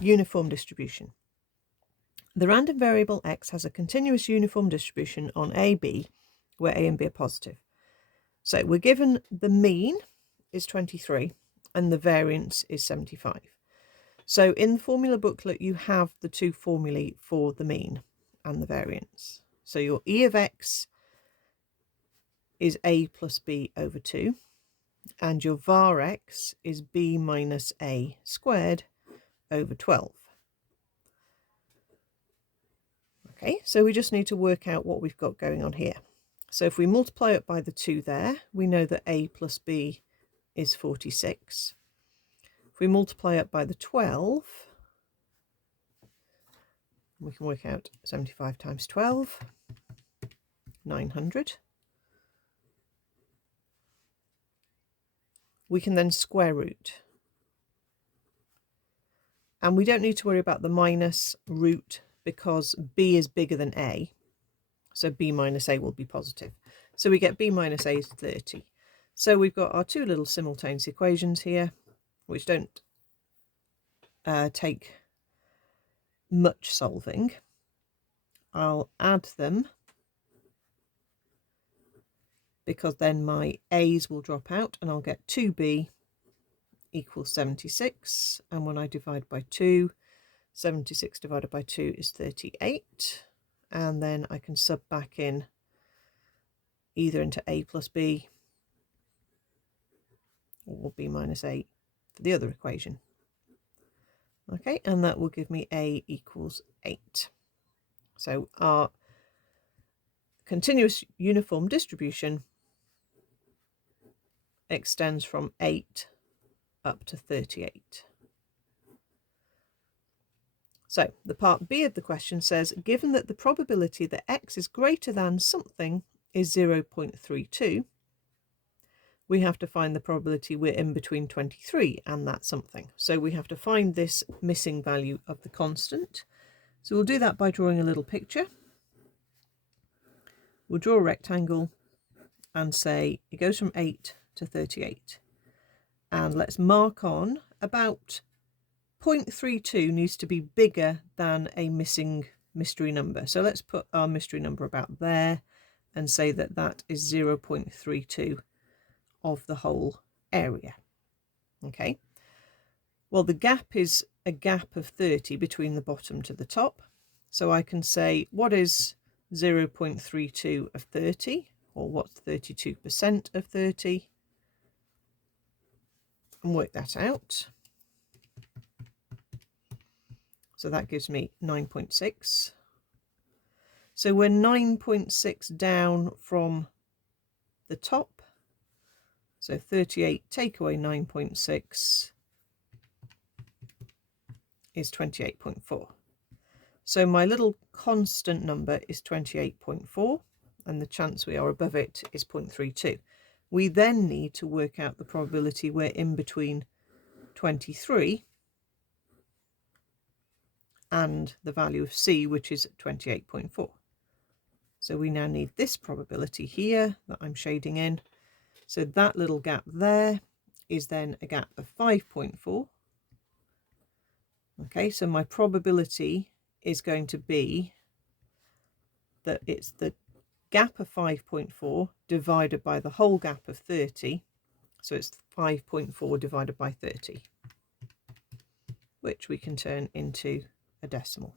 uniform distribution. The random variable x has a continuous uniform distribution on A, B, where A and B are positive. So we're given the mean is 23 and the variance is 75. So in the formula booklet, you have the two formulae for the mean and the variance. So your E of x is A plus B over 2, and your var x is B minus A squared over 12. Okay, so we just need to work out what we've got going on here. So if we multiply it by the 2 there, we know that A plus B is 46. If we multiply it by the 12, we can work out 75 times 12, 900. We can then square root. And we don't need to worry about the minus root because B is bigger than A. So B minus A will be positive. So we get B minus A is 30. So we've got our two little simultaneous equations here, which don't take much solving. I'll add them because then my A's will drop out and I'll get 2B equals 76. And when I divide by 2, 76 divided by 2 is 38. And then I can sub back in either into A plus B or B minus A for the other equation. Okay, and that will give me A equals 8. So our continuous uniform distribution extends from 8 up to 38. So the part B of the question says, given that the probability that x is greater than something is 0.32, we have to find the probability we're in between 23 and that something. So we have to find this missing value of the constant. So we'll do that by drawing a little picture. We'll draw a rectangle and say it goes from 8 to 38. And let's mark on about 0.32 needs to be bigger than a missing mystery number. So let's put our mystery number about there and say that that is 0.32 of the whole area. Okay. Well, the gap is a gap of 30 between the bottom to the top. So I can say, what is 0.32 of 30? Or what's 32% of 30? And work that out. So that gives me 9.6. So we're 9.6 down from the top. So 38 take away 9.6 is 28.4. So my little constant number is 28.4, and the chance we are above it is 0.32. We then need to work out the probability we're in between 23 and the value of C, which is 28.4. So we now need this probability here that I'm shading in. So that little gap there is then a gap of 5.4. Okay, so my probability is going to be that it's the gap of 5.4 divided by the whole gap of 30. So it's 5.4 divided by 30, which we can turn into a decimal.